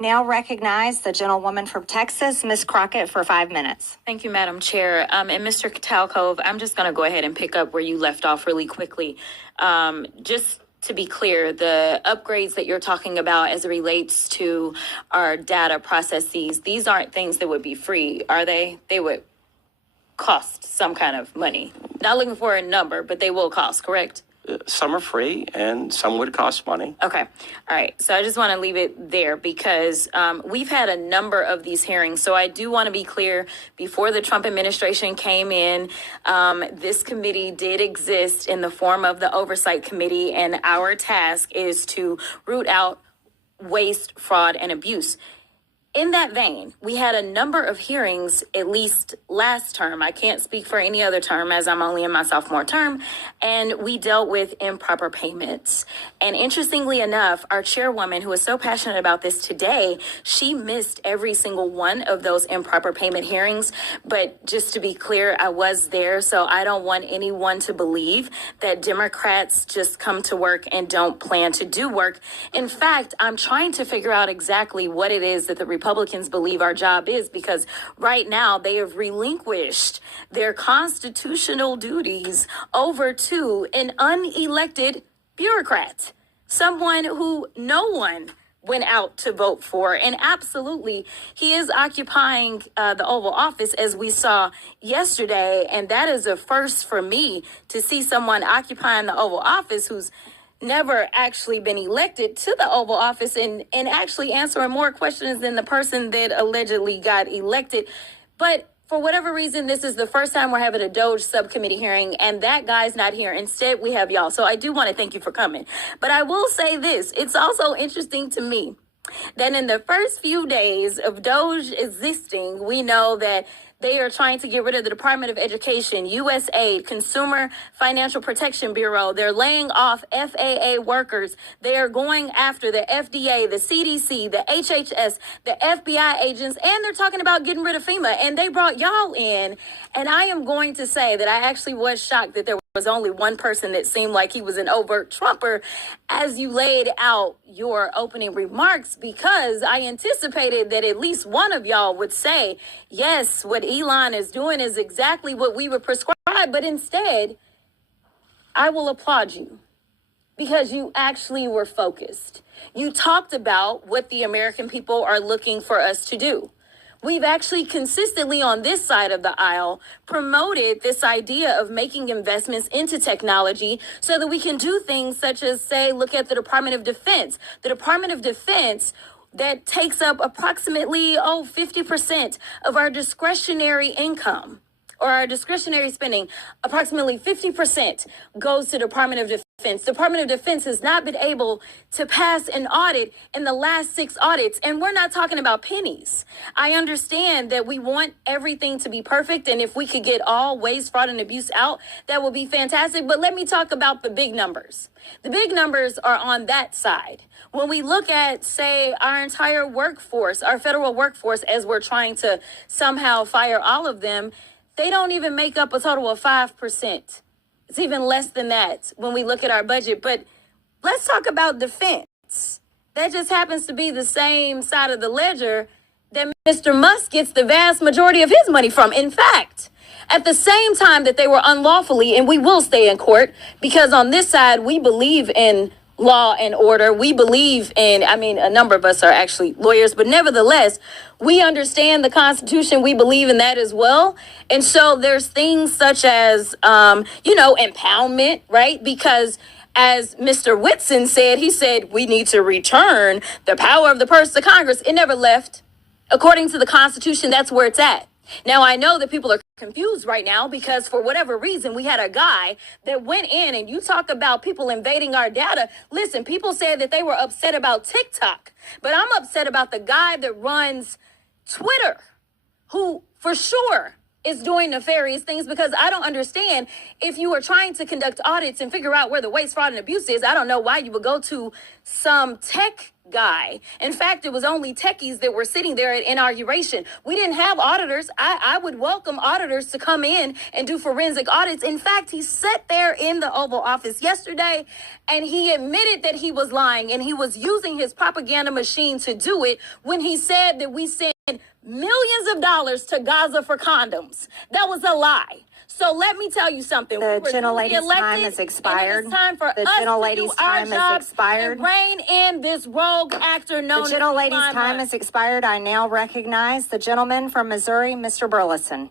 Now recognize the gentlewoman from Texas, Ms. Crockett, for 5 minutes. Thank you, Madam Chair. And Mr. Talcove, I'm just going to go ahead and pick up where you left off really quickly. Just to be clear, the upgrades that you're talking about as it relates to our data processes, these aren't things that would be free, are they? They would cost some kind of money. Not looking for a number, but they will cost, correct? Some are free and some would cost money. Okay. All right. So I just want to leave it there because we've had a number of these hearings. So I do want to be clear, before the Trump administration came in, this committee did exist in the form of the Oversight Committee, and our task is to root out waste, fraud, and abuse. In that vein, we had a number of hearings, at least last term. I can't speak for any other term as I'm only in my sophomore term. And we dealt with improper payments. And interestingly enough, our chairwoman, who is so passionate about this today, she missed every single one of those improper payment hearings. But just to be clear, I was there. So I don't want anyone to believe that Democrats just come to work and don't plan to do work. In fact, I'm trying to figure out exactly what it is that the Republicans believe our job is, because right now they have relinquished their constitutional duties over to an unelected bureaucrat, someone who no one went out to vote for. And absolutely, he is occupying the Oval Office, as we saw yesterday. And that is a first for me, to see someone occupying the Oval Office who's never actually been elected to the Oval Office and actually answering more questions than the person that allegedly got elected. But for whatever reason, this is the first time we're having a DOGE subcommittee hearing, and that guy's not here. Instead, we have y'all. So I do want to thank you for coming. But I will say this. It's also interesting to me that in the first few days of DOGE existing, we know that they are trying to get rid of the Department of Education, USAID, Consumer Financial Protection Bureau. They're laying off FAA workers. They are going after the FDA, the CDC, the HHS, the FBI agents, and they're talking about getting rid of FEMA. And they brought y'all in. And I am going to say that I actually was shocked that there was only one person that seemed like he was an overt Trumper as you laid out your opening remarks, because I anticipated that at least one of y'all would say, yes, what Elon is doing is exactly what we would prescribe. But instead, I will applaud you because you actually were focused. You talked about what the American people are looking for us to do. We've actually consistently on this side of the aisle promoted this idea of making investments into technology so that we can do things such as, say, look at the Department of Defense. The Department of Defense that takes up approximately 50% of our discretionary income, or our discretionary spending. Approximately 50% goes to Department of Defense. Department of Defense has not been able to pass an audit in the last 6 audits, and we're not talking about pennies. I understand that we want everything to be perfect, and if we could get all waste, fraud, and abuse out, that would be fantastic. But let me talk about the big numbers. The big numbers are on that side. When we look at, say, our entire workforce, our federal workforce, as we're trying to somehow fire all of them, they don't even make up a total of 5%. It's even less than that when we look at our budget. But let's talk about defense. That just happens to be the same side of the ledger that Mr. Musk gets the vast majority of his money from. In fact, at the same time that they were unlawfully, and we will stay in court, because on this side, we believe in law and order. We believe in, a number of us are actually lawyers, but nevertheless, we understand the Constitution. We believe in that as well. And so there's things such as, impoundment, right? Because as Mr. Whitson said, he said, we need to return the power of the purse to Congress. It never left. According to the Constitution, that's where it's at. Now, I know that people are confused right now because for whatever reason, we had a guy that went in, and you talk about people invading our data. Listen, people said that they were upset about TikTok, but I'm upset about the guy that runs Twitter, who for sure is doing nefarious things, because I don't understand, if you are trying to conduct audits and figure out where the waste, fraud, and abuse is, I don't know why you would go to some tech guy. In fact, it was only techies that were sitting there at inauguration. We didn't have auditors. I would welcome auditors to come in and do forensic audits. In fact, he sat there in the Oval Office yesterday and he admitted that he was lying and he was using his propaganda machine to do it when he said that we sent millions of dollars to Gaza for condoms. That was a lie. So let me tell you something. The We were gentlelady's duly elected, time has expired. And it is time for The us to gentlelady's do our time has job expired. and rein in this rogue actor known The as gentlelady's Elon time Musk. has expired. I now recognize the gentleman from Missouri, Mr. Burleson.